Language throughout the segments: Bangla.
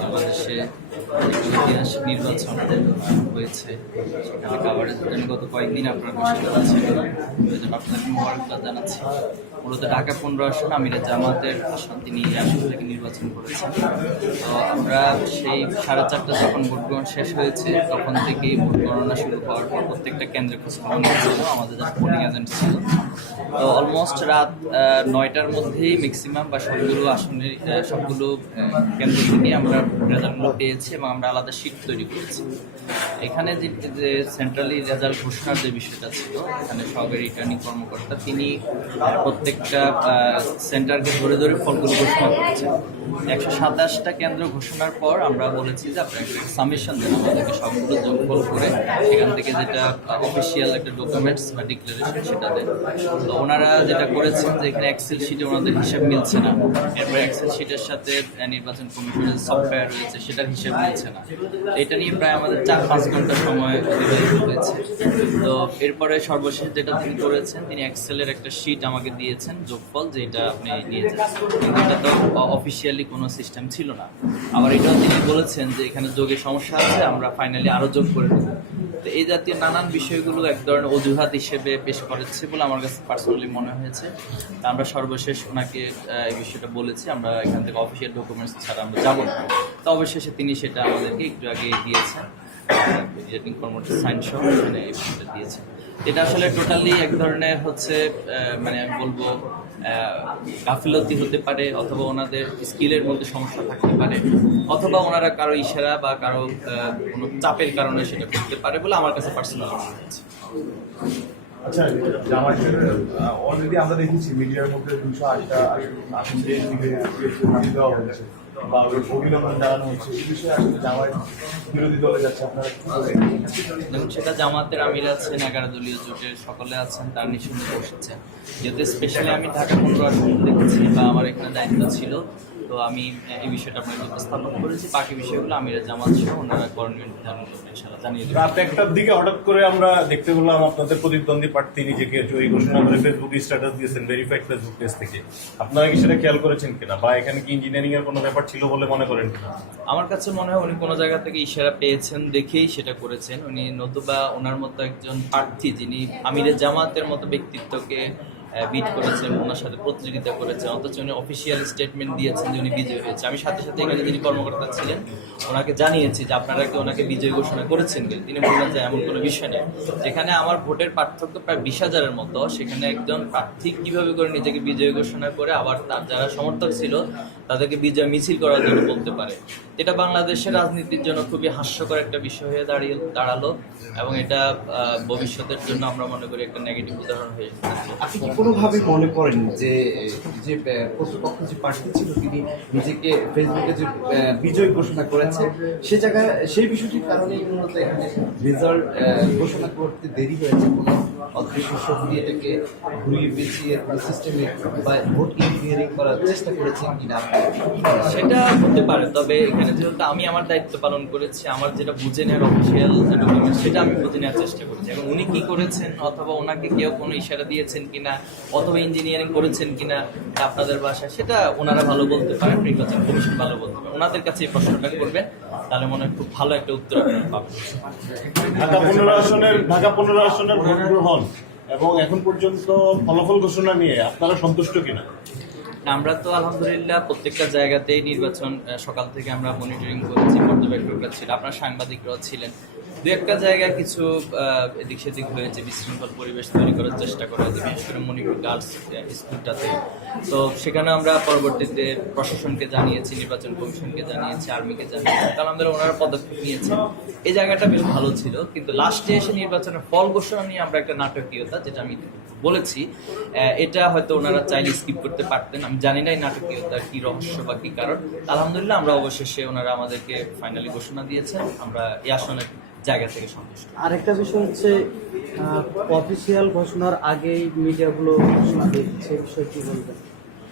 বাংলাদেশে ঐতিহাসিক নির্বাচন হয়েছে, সেখানে কাভারেজ জন্য গত কয়েকদিন আপনারা বসে আছেন, এই জন্য আপনাদেরকে মোবারকবাদ জানাচ্ছি। মূলত ঢাকা 15 আসন আমিরের জামাতের আসন, তিনি এই আসন থেকে নির্বাচন করেছেন। তো আমরা সেই 4:30 যখন ভোট গ্রহণ শেষ হয়েছে তখন থেকেই ভোট গণনা শুরু হওয়ার পর প্রত্যেকটা কেন্দ্রে খোঁজখবর নিয়েছিল আমাদের যারা পোলিং এজেন্ট ছিল। তো অলমোস্ট রাত 9টার মধ্যেই ম্যাক্সিমাম বা সবগুলো কেন্দ্র থেকে আমরা রেজাল্টগুলো পেয়েছি এবং আমরা আলাদা শিট তৈরি করেছি। এখানে যে সেন্ট্রালি রেজাল্ট ঘোষণার যে বিষয়টা ছিল, এখানে সহকারী রিটার্নিং কর্মকর্তা তিনি প্রত্যেকটা সেন্টারকে ধরে ধরে ফলগুলো ঘোষণা করেছেন। 127টা কেন্দ্র ঘোষণার পর আমরা বলেছি যে আপনারা একটা সাবমিশন দেন আমাদেরকে, সবগুলো যোগফল করে সেখান থেকে যেটা অফিসিয়াল একটা ডকুমেন্টস বা ডিক্লারেশন সেটা দেন। তো ওনারা যেটা করেছেন যে এখানে এক্সেল শিটে ওনাদের হিসাব মিলছে না, এরপরে এক্সেল শিটের সাথে নির্বাচন কমিশনের সফটওয়্যার রয়েছে সেটার হিসাব মিলছে না। এটা নিয়ে প্রায় আমাদের 4-5 ঘন্টা সময় অতিবাহিত হয়েছে। তো এরপরে সর্বশেষ যেটা তিনি করেছেন, তিনি এক্সেলের একটা শিট আমাকে দিয়েছেন যোগফল, যে এটা আপনি নিয়ে যান, কিন্তু এটা তো অফিসিয়ালি কোনো সিস্টেম ছিল না। আবার এটাও তিনি বলেছেন যে এখানে যোগের সমস্যা আছে, আমরা ফাইনালি আরও যোগ করে দেবো। তো এই জাতীয় নানান বিষয়গুলো এক ধরনের অজুহাত হিসেবে পেশ করেছে বলে আমার কাছে পার্সোনালি মনে হয়েছে। তা আমরা সর্বশেষ ওনাকে এই বিষয়টা বলেছি, আমরা এখান থেকে অফিসিয়াল ডকুমেন্টস ছাড়া আমরা যাবো না। তো অবশেষে তিনি সেটা আমাদেরকে একটু আগে দিয়েছেন, রিটার্নিং কর্মকর্তা সাইন সহ এখানে এই বিষয়টা দিয়েছেন। এটা আসলে টোটালি এক ধরনের মানে আমি বলবো গাফিলতি হতে পারে, অথবা ওনাদের স্কিলের মধ্যে সমস্যা থাকতে পারে, অথবা ওনারা কারো ইশারা বা কারো কোনো চাপের কারণে সেটা করতে পারে বলে আমার কাছে পার্সোনাল মনে হচ্ছে। আচ্ছা, জামায়াতের অলরেডি আমরা দেখেছি মিডিয়ার মধ্যে 208টা আসন নামিয়ে দেওয়া হয়েছে বা অভিনন্দন জানানো হচ্ছে, এই বিষয়ে আসলে জামায়াত বিরোধী দলে যাচ্ছে, আপনারা দেখুন, সেটা জামাতের আমির আছেন, 11 দলীয় জোটের সকলে আছেন, তার নিঃসন্দেহে বসেছেন। যেহেতু স্পেশালি আমি ঢাকা 15 আসন দেখেছি বা আমার এখানে দায়িত্ব ছিল, তো আমি এই বিষয়টা আপনাকে উপস্থাপন করেছি। বাকি বিষয়গুলো আমিরের জামাত সহ ওনারা করণীয় নির্ধারণ ইনশাআল্লাহ জানিয়ে দেবেন। রাত 1টার দিকে হঠাৎ করে আমরা দেখতে পেলাম আপনাদের প্রতিদ্বন্দ্বী প্রার্থী নিজেকে জয়ী ঘোষণা করে ফেসবুকে স্ট্যাটাস দিয়েছেন ভেরিফাইড ফেসবুক পেজ থেকে। আপনারা কি সেটা খেয়াল করেছেন কিনা, বা এখানে কি ইঞ্জিনিয়ারিং এর কোনো ব্যাপার ছিল বলে মনে করেন কিনা? আমার কাছে মনে হয় উনি কোনো জায়গা থেকে ইশারা পেয়েছেন দেখেই সেটা করেছেন। উনি নতুবা ওনার মতো একজন প্রার্থী যিনি আমিরের জামাতের মতো ব্যক্তিত্বকে বিট করেছেন, ওনার সাথে প্রতিযোগিতা করেছেন, অথচ উনি অফিসিয়াল স্টেটমেন্ট দিয়েছেন যে উনি বিজয়ী হয়েছে। আমি সাথে সাথে এখানে যিনি কর্মকর্তা ছিলেন ওনাকে জানিয়েছি যে আপনারা কি ওনাকে বিজয়ী ঘোষণা করেছেন কি? তিনি বললেন যে এমন কোনো বিষয় নেই। যেখানে আমার ভোটের পার্থক্য প্রায় 20,000-এর মতো, সেখানে একজন প্রার্থী কিভাবে করে নিজেকে বিজয়ী ঘোষণা করে আবার তার যারা সমর্থক ছিল তাদেরকে বিজয় মিছিল করার জন্য বলতে পারে, এটা বাংলাদেশের রাজনীতির জন্য খুবই হাস্যকর একটা বিষয় হয়ে দাঁড়ালো এবং এটা ভবিষ্যতের জন্য আমরা মনে করি একটা নেগেটিভ উদাহরণ হয়ে। আপনি কি কোনোভাবে মনে করেন যে যে প্রতিপক্ষ যে প্রার্থী ছিল তিনি নিজেকে ফেসবুকে যে বিজয় ঘোষণা করেছে সে জায়গায় সেই বিষয়টির কারণেই মূলত এখানে রেজাল্ট ঘোষণা করতে দেরি হয়েছে, কোনো অদৃশ্য শক্তি এটাকে ঘুরিয়ে পেঁচিয়ে সিস্টেমে বা ভোট ইঞ্জিনিয়ারিং করার চেষ্টা করেছেন কিনা? সেটা হতে পারে, তবে এখানে যেহেতু আমি আমার দায়িত্ব পালন করেছি, আমার যেটা বুঝে নেওয়ার অফিসিয়াল ডকুমেন্ট সেটা আমি বুঝে নেওয়ার চেষ্টা করেছি। এবং উনি কি করেছেন, অথবা ওনাকে কেউ কোনো ইশারা দিয়েছেন কিনা, অথবা ইঞ্জিনিয়ারিং করেছেন কিনা আপনাদের বাসায়, সেটা ওনারা ভালো বলতে পারেন, নির্বাচন কমিশন ভালো বলতে পারেন। ওনাদের কাছে এই প্রশ্নটা করবেন, তাহলে মনে হয় খুব ভালো একটা উত্তর আপনারা পাবেন। ঢাকা 15 আসনের ভোট গ্রহণ এবং এখন পর্যন্ত ফলাফল ঘোষণা নিয়ে আপনারা সন্তুষ্ট কিনা? আমরা তো আলহামদুলিল্লাহ প্রত্যেকটা জায়গাতেই নির্বাচন সকাল থেকে আমরা মনিটরিং করেছি, পর্যবেক্ষকরা ছিল, আপনার সাংবাদিকরাও ছিলেন। দু একটা জায়গায় কিছু এদিক সেদিক হয়েছে, বিশৃঙ্খল পরিবেশ তৈরি করার চেষ্টা করা হয়েছে, বিশেষ করে মণিপুর গার্লস স্কুলটাতে। তো সেখানে আমরা পরবর্তীতে প্রশাসনকে জানিয়েছি, নির্বাচন কমিশনকে জানিয়েছি, আর্মিকে জানিয়েছি, কারণ আমাদের ওনারা পদক্ষেপ নিয়েছেন। এই জায়গাটা বেশ ভালো ছিল, কিন্তু লাস্টে এসে নির্বাচনের ফল ঘোষণা নিয়ে আমরা একটা নাটকীয়তা, যেটা আমি বলেছি, এটা হয়তো ওনারা চাইলে স্কিপ করতে পারতেন। আমি জানি না এই নাটকীয়তার কি রহস্য বা কি কারণ। আলহামদুলিল্লাহ আমরা অবশেষে ওনারা আমাদেরকে ফাইনালি ঘোষণা দিয়েছেন, আমরা এই আসনের জায়গা থেকে সন্তুষ্ট। আরেকটা বিষয় হচ্ছে অফিসিয়াল ঘোষণার আগেই মিডিয়াগুলো ঘোষণা দিচ্ছে, বিষয় কি বলবেন?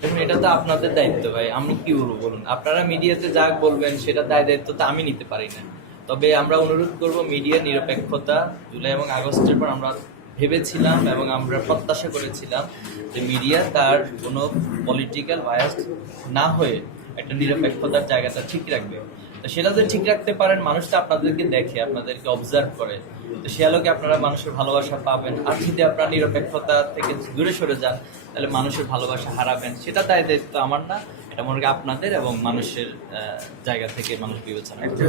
দেখুন, এটা তো আপনাদের দায়িত্ব ভাই, আমি কি বলবো বলুন? আপনারা মিডিয়াতে যা বলবেন সেটা দায়িত্ব তো আমি নিতে পারি না। তবে আমরা অনুরোধ করব মিডিয়া নিরপেক্ষতা। জুলাই এবং আগস্টের পর আমরা ভেবেছিলাম এবং আমরা প্রত্যাশা করেছিলাম যে মিডিয়া তার কোনো পলিটিক্যাল বায়াস না হয়ে একটা নিরপেক্ষতার জায়গাটা ঠিক রাখবে। তো তো সেটা যদি ঠিক রাখতে পারেন, মানুষ তো আপনাদেরকে দেখে, আপনাদেরকে অবজার্ভ করে, তো সে আলোকে আপনারা মানুষের ভালোবাসা পাবেন। আর যদি আপনারা নিরপেক্ষতা থেকে দূরে সরে যান, তাহলে মানুষের ভালোবাসা হারাবেন। সেটা দায়িত্ব আমার না, এটা মনে হয় আপনাদের এবং মানুষের জায়গা থেকে মানুষ বিবেচনা করে।